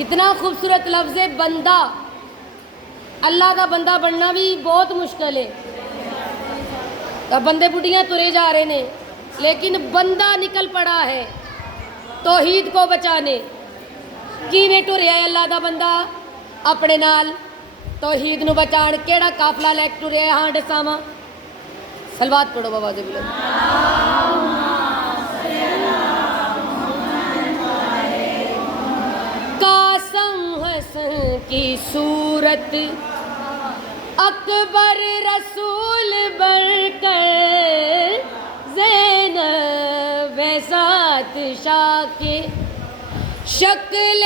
کتنا خوبصورت لفظ ہے بندہ. اللہ کا بندہ بننا بھی بہت مشکل ہے. بندے بڑھیاں ترے جا رہے ہیں لیکن بندہ نکل پڑا ہے توحید کو بچانے. کیویں ٹریا ہے اللہ دا بندہ اپنے نال توحید نو بچان؟ کیڑا قافلہ لے کے ٹریا ہے؟ ہاں دساواں. صلوات پڑھو بابا جی بلند. قاسم حسن کی صورت اکبر رسول بڑھ کر زینب ذات شاہ کے شکل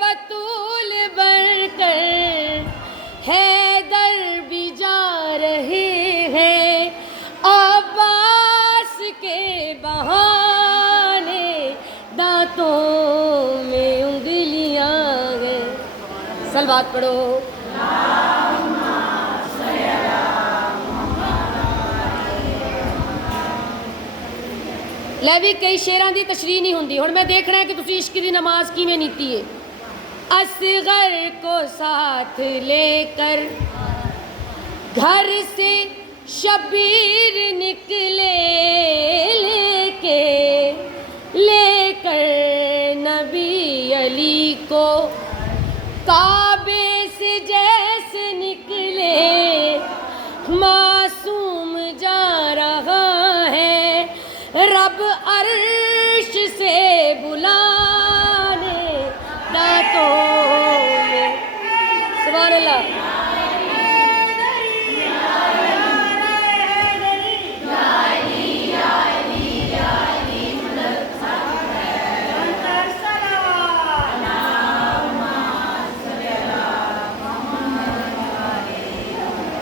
بطول بڑھ کر حیدر بھی جا رہے ہیں عباس کے بہانے دانتوں میں انگلیاں ہیں. صلوات پڑھو. لے بھی کئی شیراں دی تشریح نہیں ہوندی. ہن میں دیکھنا ہے کہ تسی عشق دی نماز کیویں نیتی ہے. اصغر کو ساتھ لے کر گھر سے شبیر نکلے لے کر نبی علی کو